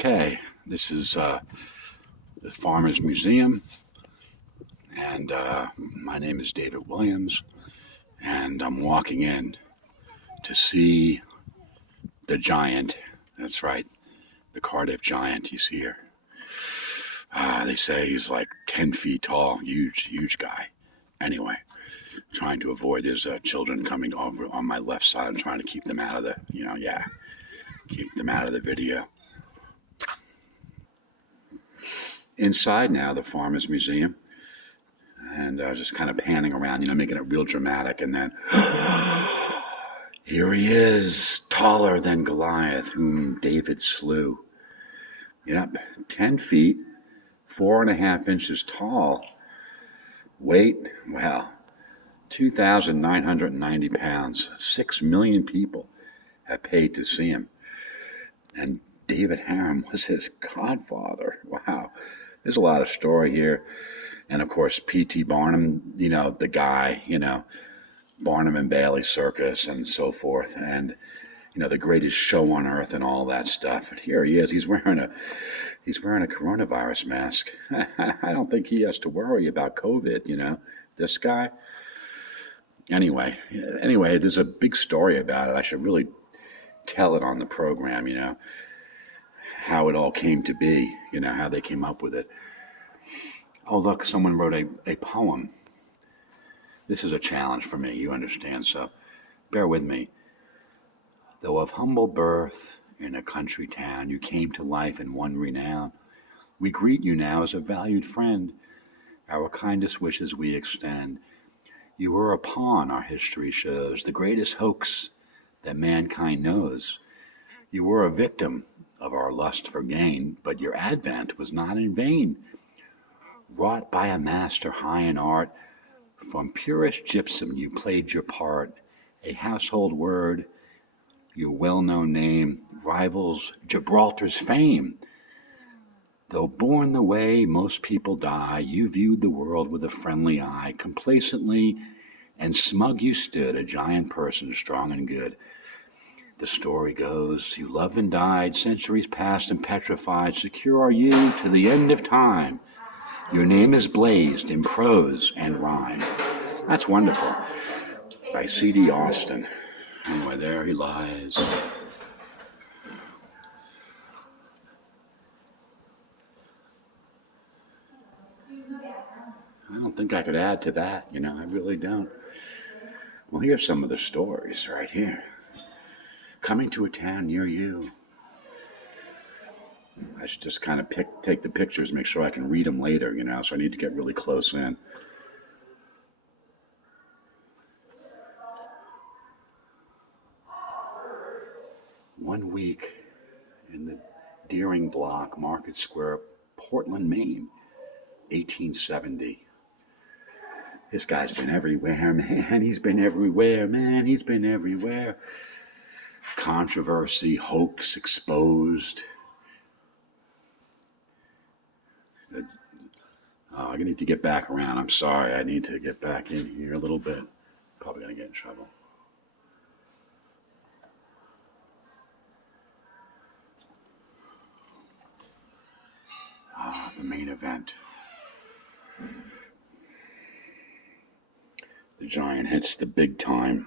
Okay, this is the Farmers Museum, and my name is David Williams, and I'm walking in to see the giant. That's right, the Cardiff giant he's here. They say he's like 10 feet tall, huge guy. Anyway, trying to avoid his children coming over on my left side. I'm trying to keep them out of keep them out of the video. Inside now, the Farmers Museum, and just kind of panning around, making it real dramatic. And then here he is, taller than Goliath, whom David slew. Yep, 10 feet, 4.5 inches tall. Weight, well, 2,990 pounds. 6 million people have paid to see him. And David Harum was his godfather. Wow. There's a lot of story here. And of course, P.T. Barnum, the guy, Barnum and Bailey Circus and so forth. And, the greatest show on earth and all that stuff. And here he is. He's wearing a coronavirus mask. I don't think he has to worry about COVID, this guy. Anyway, there's a big story about it. I should really tell it on the program, how it all came to be, how they came up with it. Oh, look, someone wrote a poem. This is a challenge for me, you understand, so bear with me. Though of humble birth in a country town, you came to life in one renown. We greet you now as a valued friend. Our kindest wishes we extend. You were a pawn, our history shows, the greatest hoax that mankind knows. You were a victim of our lust for gain, but your advent was not in vain. Wrought by a master high in art, from purest gypsum you played your part, a household word, your well-known name rivals Gibraltar's fame. Though born the way most people die, you viewed the world with a friendly eye. Complacently and smug you stood, a giant person, strong and good. The story goes, you loved and died, centuries past and petrified. Secure are you to the end of time. Your name is blazed in prose and rhyme. That's wonderful. By C.D. Austin. Anyway, there he lies. I don't think I could add to that, I really don't. Well, here's some of the stories right here. Coming to a town near you. I should just kind of take the pictures, make sure I can read them later, so I need to get really close in. One week in the Deering Block, Market Square, Portland, Maine, 1870. This guy's been everywhere, man. He's been everywhere, man. He's been everywhere. Controversy, hoax exposed. I need to get back around. I'm sorry. I need to get back in here a little bit. Probably going to get in trouble. The main event. The giant hits the big time.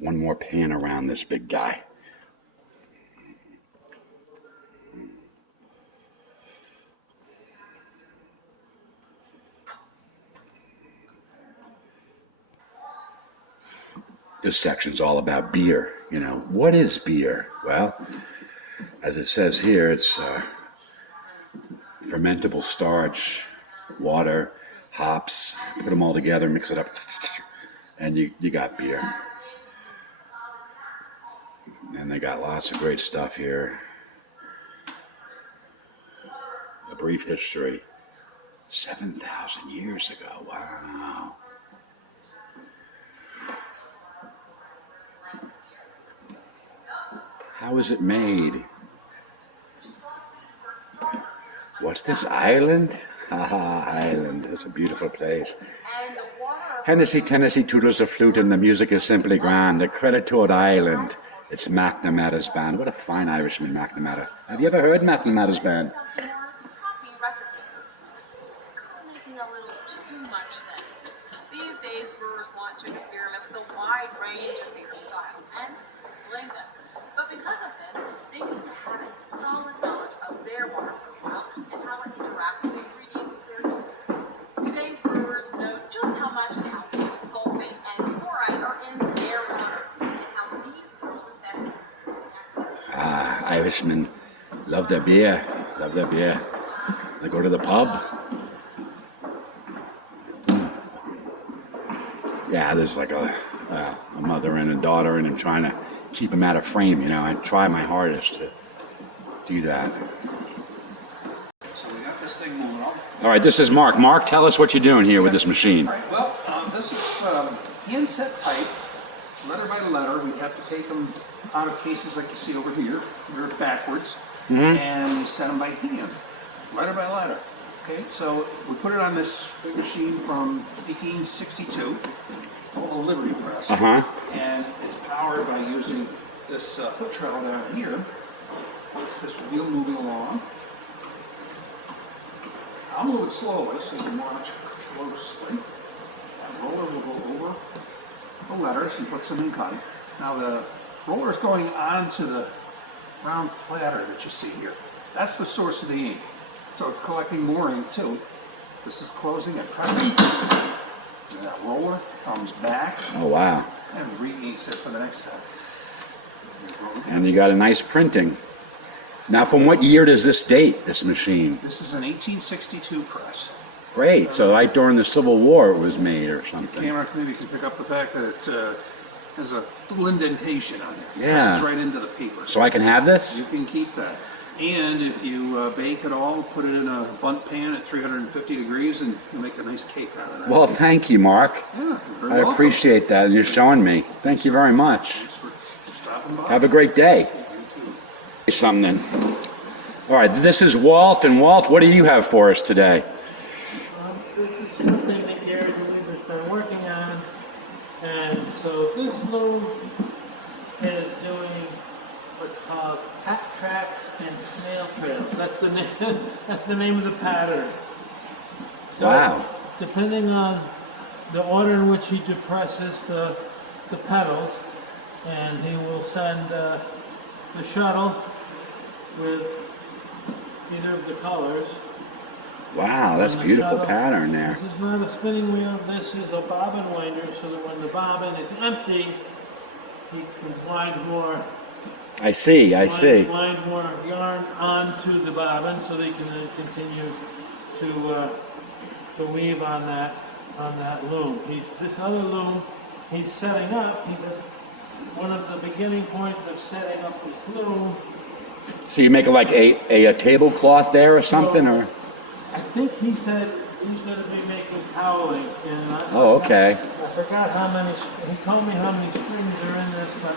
One more pan around this big guy. This section's all about beer. What is beer? Well, as it says here, it's fermentable starch, water, hops, put them all together, mix it up, and you got beer. And they got lots of great stuff here. A brief history. 7,000 years ago. Wow. How is it made? What's this, Ireland? Haha, Ireland. It's a beautiful place. Hennessy, Tennessee tootles a flute and the music is simply grand. A credit to it, Ireland. It's McNamara's band. What a fine Irishman, McNamara. Have you ever heard McNamara's band? Making a little too much sense. These days, brewers want to experiment with a wide range of beer styles, and blame them. But because of this, they need to have a solid knowledge of their water profile and how it interacts with the ingredients of their use. Today's brewers know just how much calcium, sulfate, and chloride are in their water, and how these minerals affect Ah, Irishmen love their beer. Love their beer. They go to the pub. Yeah, there's like a mother and a daughter, and I'm trying to keep them out of frame, you know. I try my hardest to do that. So we got this thing moving on. All right, this is Mark. Mark, tell us what you're doing here with this machine. All right, well, this is hand set type, letter by letter. We have to take them out of cases like you see over here. They're backwards, and we set them by hand, letter by letter. Okay, so we put it on this big machine from 1862, called the Liberty Press, and it's powered by using this foot trowel down here. It's this wheel moving along. I'll move it slowly so you can watch closely. That roller will go over the letters and put some ink on it. Now the roller is going onto the round platter that you see here. That's the source of the ink. So it's collecting more ink too. This is closing and pressing. And that roller comes back. Oh, wow. And re-inks it for the next step. And you got a nice printing. Now, from what year does this date, this machine? This is an 1862 press. Great. So right during the Civil War it was made or something. Camera maybe can pick up the fact that it has a little indentation on it. Yeah. Presses right into the paper. So I can have this? You can keep that. And if you bake it all, put it in a bundt pan at 350 degrees and you'll make a nice cake out of that. Well, thank you, Mark. Yeah, you're very I welcome. appreciate that. You're showing me. Thank you very much. Thanks for stopping by. Have a great day. You too. Something then. All right, this is Walt. And Walt, what do you have for us today? This is something that Gary Deliver's been working on, and so this loom is doing what's called cat tracks and snail trails. That's the name. That's the name of the pattern. So, Wow. depending on the order in which he depresses the pedals, and he will send the shuttle with either of the colors. Wow, that's And the beautiful shuttle- pattern there. This is not a spinning wheel, this is a bobbin winder, so that when the bobbin is empty, he can wind more, I see. wind more yarn onto the bobbin, so they can then continue to weave on that loom. This other loom he's setting up. He's at one of the beginning points of setting up this loom. So you make like a tablecloth there or something, or? I think he said he's going to be making toweling. And Oh, okay. I forgot how many. He told me how many strings are in this, but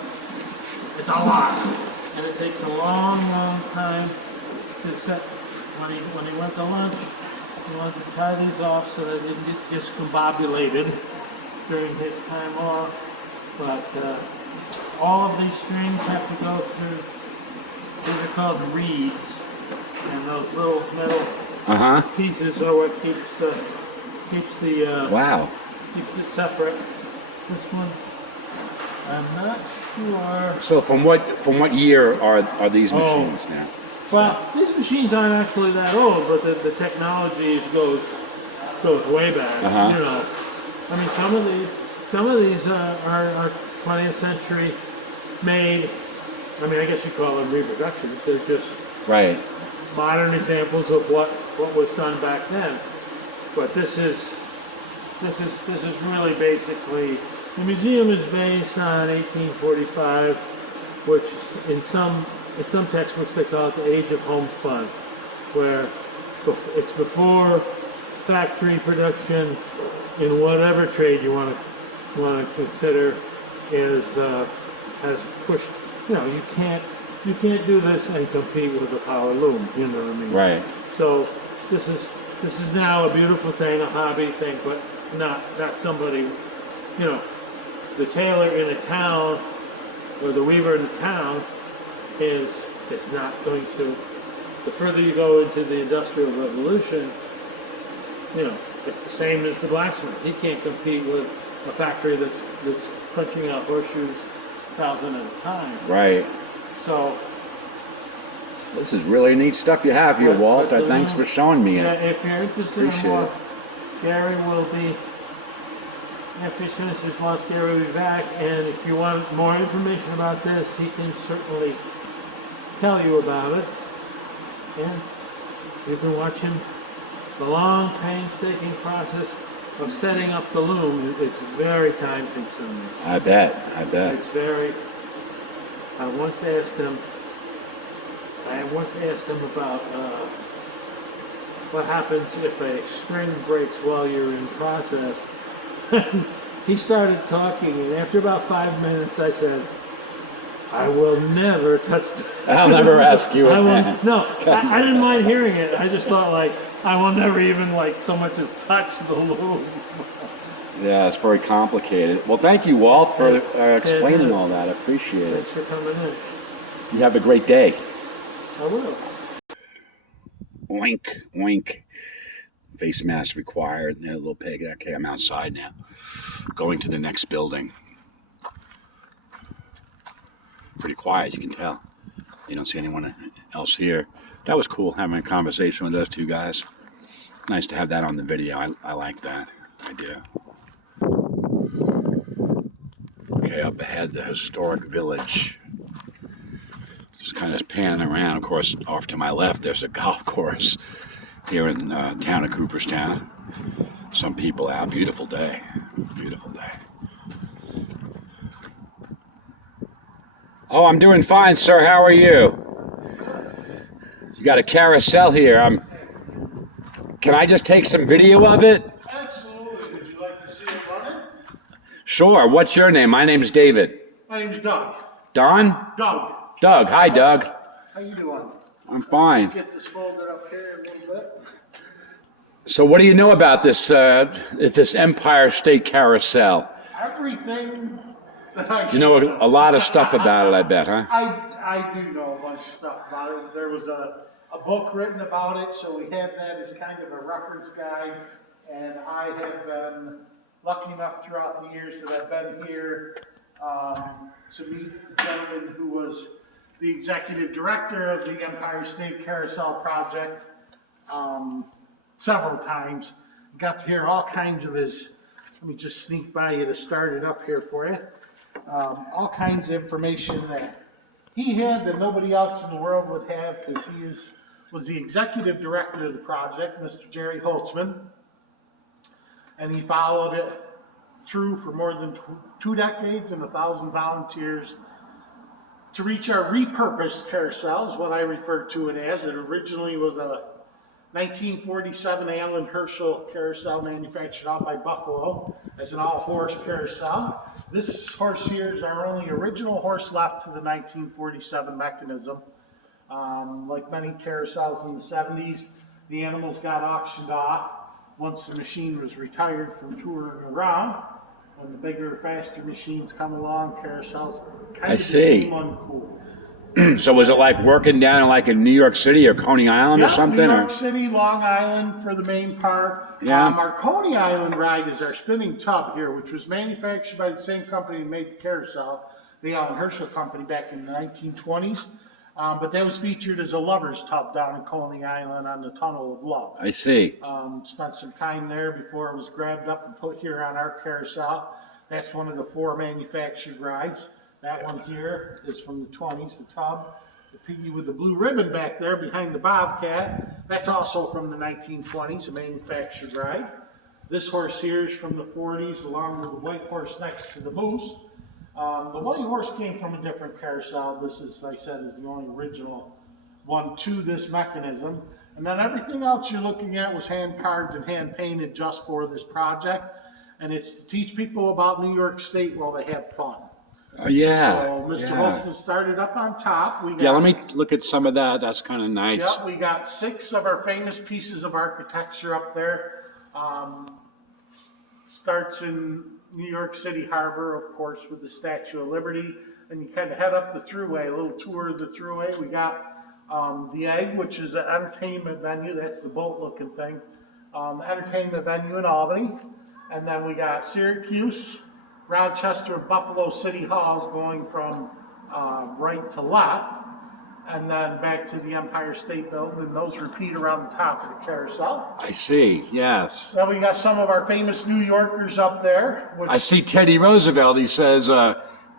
it's a lot, and it takes a long, long time to set. When he went to lunch, he wanted to tie these off so that they didn't get discombobulated during his time off. But all of these strings have to go through. These are called reeds, and those little metal pieces are what keeps the Wow. keeps it separate. This one, I'm not sure. So from what year are these machines now? Well, these machines aren't actually that old, but the technology goes way back. You know, I mean, some of these are 20th century made. I mean, I guess you call them reproductions. They're just Right. modern examples of what was done back then. But this is really basically, the museum is based on 1845, which in some textbooks they call it the age of homespun, where it's before factory production in whatever trade you want to consider has pushed. You know, you can't do this and compete with a power loom. You know what I mean? Right. So this is now a beautiful thing, a hobby thing, but not somebody, you know, the tailor in a town or the weaver in a town is not going to. The further you go into the Industrial Revolution, you know, it's the same as the blacksmith. He can't compete with a factory that's punching out horseshoes 1,000 at a time. Right. So this is really neat stuff you have here, Walt. but Thanks for showing me yeah, it. if you're interested in Appreciate more, it. Gary will be, after he finishes his lunch, Gary will be back, and if you want more information about this, he can certainly tell you about it. And you can watch him, the long, painstaking process of setting up the loom. It's very time consuming. I bet. It's very, I once asked him about what happens if a string breaks while you're in process. He started talking, and after about 5 minutes, I said, I will never touch I'll never ask you again. I didn't mind hearing it. I just thought, like, I will never even, like, so much as touch the loom. Yeah, it's very complicated. Well, thank you, Walt, for explaining is. all that. I appreciate it. Thanks for coming in. You have a great day. I will. Oink, oink. Face mask required. Yeah, little pig. Okay, I'm outside now. Going to the next building. Pretty quiet, you can tell. You don't see anyone else here. That was cool, having a conversation with those two guys. Nice to have that on the video. I like that. I do. Okay, up ahead, the historic village. Just kind of panning around. Of course, off to my left, there's a golf course here in town of Cooperstown. Some people out. Beautiful day. Beautiful day. Oh, I'm doing fine, sir. How are you? You got a carousel here. Can I just take some video of it? Absolutely. Would you like to see it running? Sure. What's your name? My name's David. My name's Doug. Don? Doug. Doug. Hi, Doug. How you doing? I'm fine. Get this folded up here a little bit. So what do you know about this Empire State Carousel? Everything that I You know a lot of stuff about it, I bet, huh? I do know a bunch of stuff about it. There was a book written about it, so we had that as kind of a reference guide. And I have been lucky enough throughout the years that I've been here to meet the gentleman who was the executive director of the Empire State Carousel project several times. Got to hear all kinds of his, let me just sneak by you to start it up here for you. All kinds of information that he had that nobody else in the world would have, because he was the executive director of the project, Mr. Jerry Holtzman, and he followed it through for more than 2 decades and 1,000 volunteers to reach our repurposed carousel, is what I refer to it as. It originally was a 1947 Allen Herschel carousel manufactured out by Buffalo as an all-horse carousel. This horse here is our only original horse left to the 1947 mechanism. Like many carousels in the 70s, the animals got auctioned off once the machine was retired from touring around. When the bigger, faster machines come along, carousels kind of became uncool. So was it like working down in New York City or Coney Island or something? New York City, Long Island for the main part. Yeah. Our Coney Island ride is our spinning tub here, which was manufactured by the same company that made the carousel, the Allen Herschel Company, back in the 1920s. But that was featured as a lover's tub down in Coney Island on the Tunnel of Love. I see. Spent some time there before it was grabbed up and put here on our carousel. That's one of the 4 manufactured rides. That one here is from the 20s, the tub. The piggy with the blue ribbon back there behind the bobcat, that's also from the 1920s, a manufactured ride. This horse here is from the 40s, along with the white horse next to the moose. The white horse came from a different carousel. This is, like I said, is the only original one to this mechanism. And then everything else you're looking at was hand carved and hand painted just for this project. And it's to teach people about New York State while they have fun. Oh, yeah. So Mr. Yeah. Holtzman started up on top. We got, Yeah, let me look at some of that. That's kind of nice. Yep, we got 6 of our famous pieces of architecture up there. Starts in New York City Harbor, of course, with the Statue of Liberty. And you kind of head up the thruway, a little tour of the thruway. We got the Egg, which is an entertainment venue. That's the boat-looking thing. Entertainment venue in Albany. And then we got Syracuse, Rochester, and Buffalo City Halls going from right to left. And then back to the Empire State Building, and those repeat around the top of the carousel. I see, yes. Then we got some of our famous New Yorkers up there. Which I see Teddy Roosevelt. He says,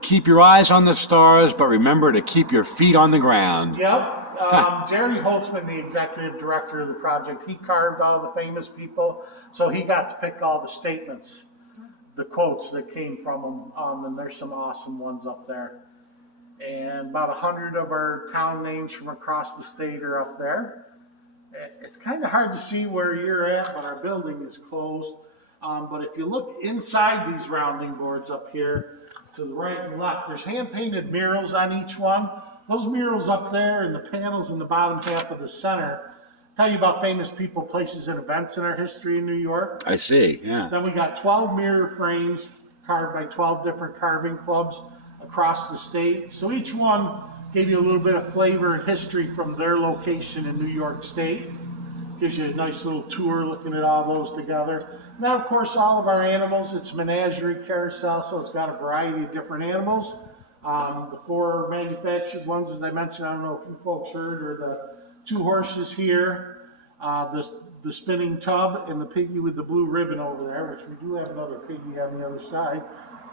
keep your eyes on the stars, but remember to keep your feet on the ground. Yep. Jerry Holtzman, the executive director of the project, he carved all the famous people, so he got to pick all the statements, the quotes that came from them, and there's some awesome ones up there. And about 100 of our town names from across the state are up there. It's kind of hard to see where you're at, but our building is closed. But if you look inside these rounding boards up here, to the right and left, there's hand-painted murals on each one. Those murals up there and the panels in the bottom half of the center tell you about famous people, places, and events in our history in New York. I see, yeah. Then we got 12 mirror frames carved by 12 different carving clubs across the state. So each one gave you a little bit of flavor and history from their location in New York State. Gives you a nice little tour looking at all those together. And then, of course, all of our animals. It's menagerie carousel, so it's got a variety of different animals. The 4 manufactured ones, as I mentioned, I don't know if you folks heard, are the 2 horses here, the spinning tub, and the piggy with the blue ribbon over there, which we do have another piggy on the other side.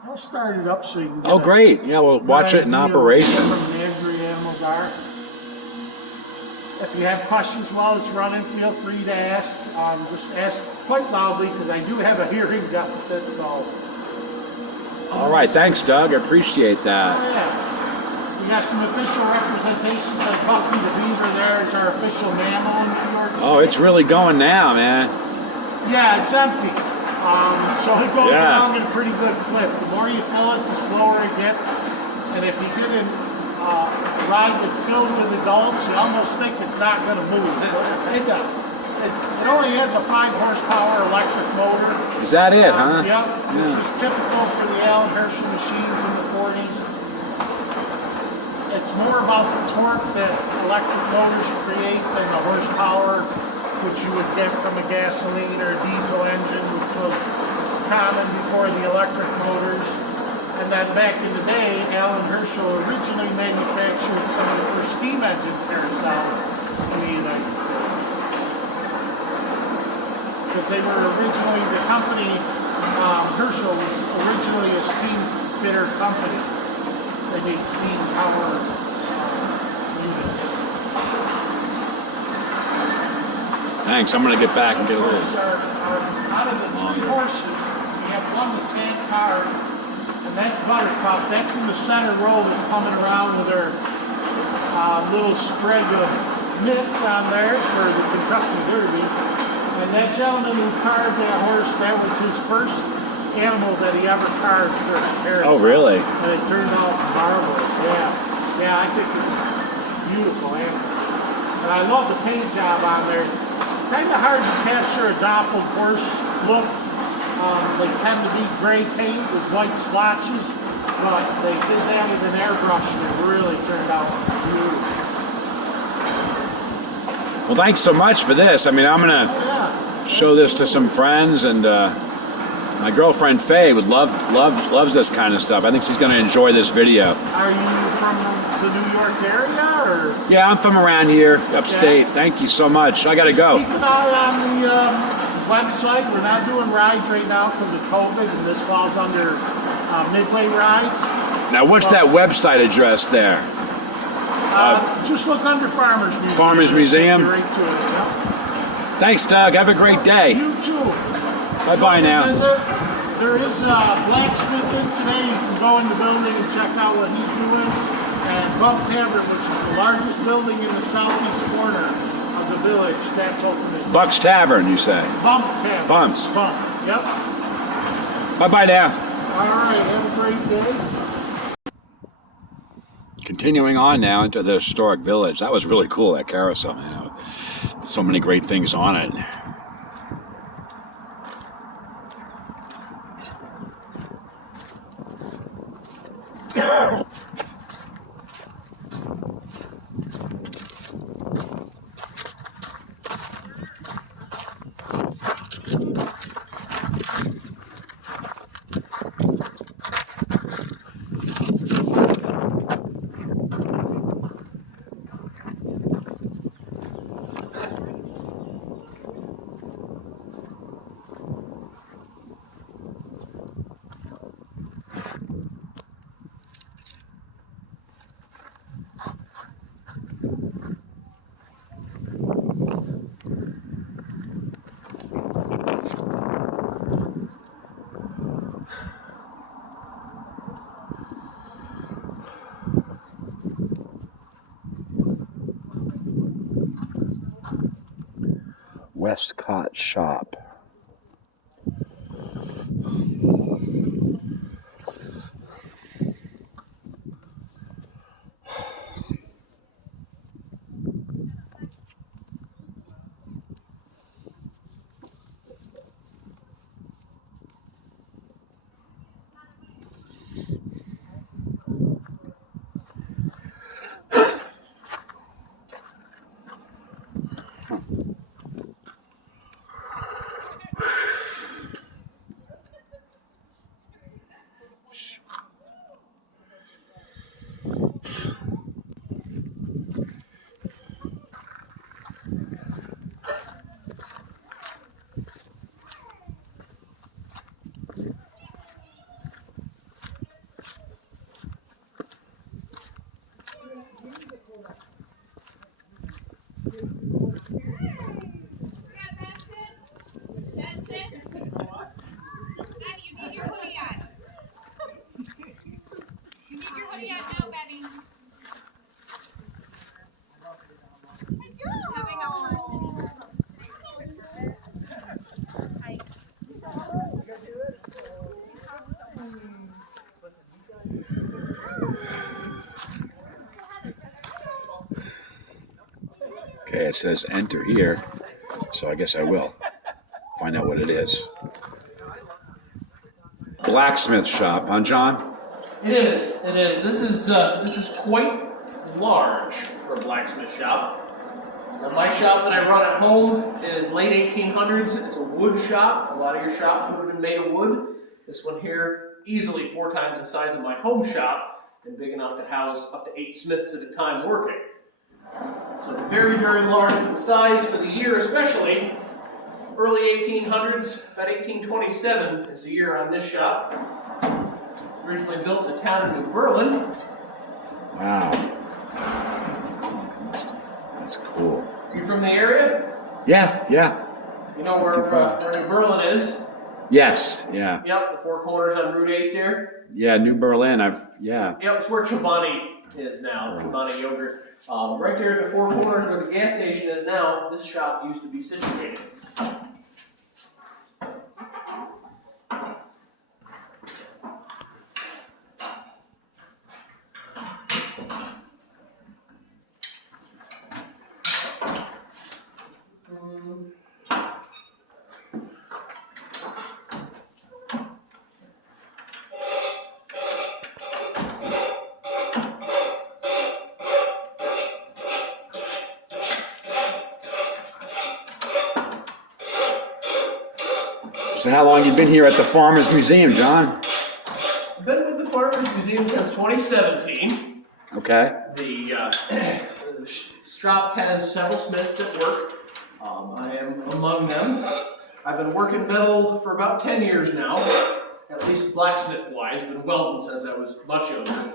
I'll start it up so you can get Oh, great. Yeah, we'll watch it in operation. Different menagerie animals are. If you have questions while it's running, feel free to ask. Just ask quite loudly because I do have a hearing deficit, so. All right, thanks, Doug. I appreciate that. Oh, yeah. We got some official representations. Like Puffy the Beaver there is our official mammal in New York. Oh, it's really going now, man. Yeah, it's empty. So it goes Yeah. along at a pretty good clip. The more you fill it, the slower it gets. And if you get a ride that's filled with adults, you almost think it's not going to move. It does. It only has a 5-horsepower electric motor. Is that it, huh? Yep, which is typical for the Allen Herschel machines in the 40s. It's more about the torque that electric motors create than the horsepower which you would get from a gasoline or a diesel engine, which was common before the electric motors. And then back in the day, Allen Herschel originally manufactured some of the first steam engine carousels in the United States. Because they were originally, the company, Herschel was originally a steam fitter company. They made steam power units. Thanks. I'm going to get back and get a little. Out of the 3 horses, we have one that's hand carved, and that's Buttercup. That's in the center row that's coming around with her little sprig of mitts on there for the Kentucky Derby. And that gentleman who carved that horse, that was his first animal that he ever carved for his parents. Oh, really? And it turned out marvelous. Yeah. Yeah, I think it's beautiful animal. And I love the paint job on there. Kind of hard to capture a dappled horse look. They tend to be gray paint with white splotches, but they did that with an airbrush and it really turned out beautiful. Well, thanks so much for this. I mean, I'm going to show this to some friends, and my girlfriend Faye would loves this kind of stuff. I think she's going to enjoy this video. Are you from the New York area, or? Yeah, I'm from around here, upstate. Okay. Thank you so much. I got to go. Keep an eye on the website. We're not doing rides right now because of COVID, and this falls under Midway rides. Now, what's that website address there? Just look under Farmers Museum. Farmers Museum? Right to it, yeah. Thanks, Doug. Have a great day. You too. Bye-bye now. There is a blacksmith in today. You can go in the building and check out what he's doing. And Bump Tavern, which is the largest building in the southeast corner of the village, that's open. Buck's Tavern, you say? Bump Tavern. Bumps. Bump, yep. Bye-bye now. All right, have a great day. continuing on now into the historic village. That was really cool, that carousel, man. So many great things on it. Westcott Shop. Okay, it says enter here, so I guess I will find out what it is. Blacksmith Shop, huh, John? It is. It is. This is quite large for a blacksmith shop. Now, my shop that I run at home is late 1800s. It's a wood shop. A lot of your shops would have been made of wood. This one here, easily 4 times the size of my home shop, and big enough to house up to 8 smiths at a time working. So very, very large for the size, for the year especially. Early 1800s, about 1827 is the year on this shop. Originally built in the town of New Berlin. Wow. That's cool. You from the area? Yeah, yeah. You know where New Berlin is? Yes, yeah. Yep, the 4 corners on Route 8 there. Yeah, New Berlin, yeah. Yep, it's where Chobani is now, Chobani yogurt. Right there at the 4 corners where the gas station is now, this shop used to be situated. So how long you been here at the Farmers Museum, John? I've been with the Farmers Museum since 2017. Okay. The shop has several smiths that work. I am among them. I've been working metal for about 10 years now, at least blacksmith-wise. I've been welding since I was much younger.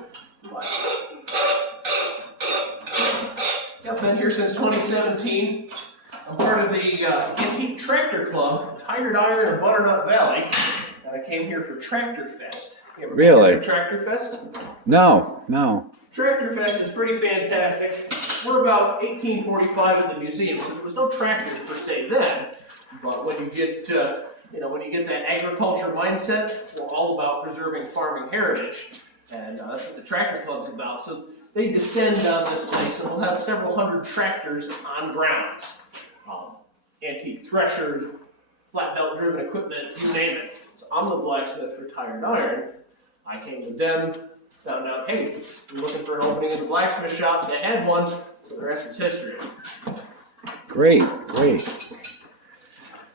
But I've been here since 2017. I'm part of the Antique Tractor Club, Tired Iron of Butternut Valley, and I came here for Tractor Fest. You ever been here for Tractor Fest? No. Tractor Fest is pretty fantastic. We're about 1845 in the museum, so there was no tractors per se then. But when you get, when you get that agriculture mindset, we're all about preserving farming heritage, and that's what the Tractor Club's about. So they descend on this place, and we'll have several hundred tractors on grounds. Antique threshers, flat belt driven equipment, you name it. So I'm the blacksmith for Tire and Iron. I came to them, found out, hey, we're looking for an opening in the blacksmith shop. They had one, so the rest is history. Great, great.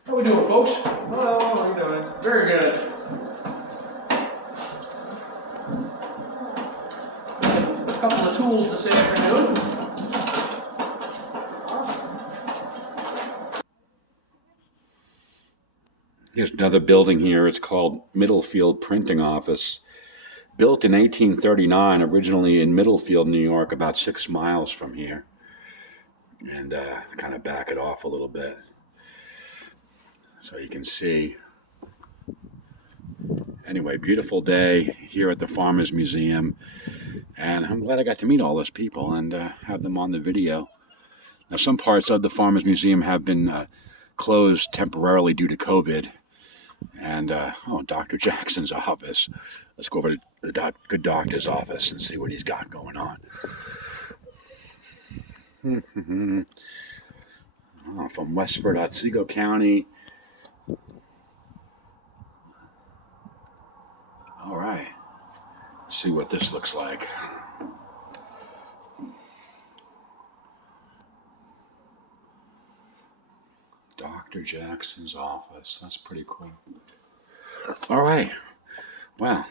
How we doing, folks? Well, how are you doing? Very good. A couple of tools this afternoon. Here's another building here. It's called Middlefield Printing Office. Built in 1839, originally in Middlefield, New York, about 6 miles from here. And kind of back it off a little bit so you can see. Anyway, beautiful day here at the Farmers Museum. And I'm glad I got to meet all those people and have them on the video. Now, some parts of the Farmers Museum have been closed temporarily due to COVID. And, Dr. Jackson's office. Let's go over to the good doctor's office and see what he's got going on. From Westford, Otsego County. All right. Let's see what this looks like. Dr. Jackson's office. That's pretty cool. All right. Well,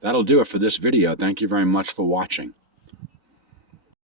that'll do it for this video. Thank you very much for watching.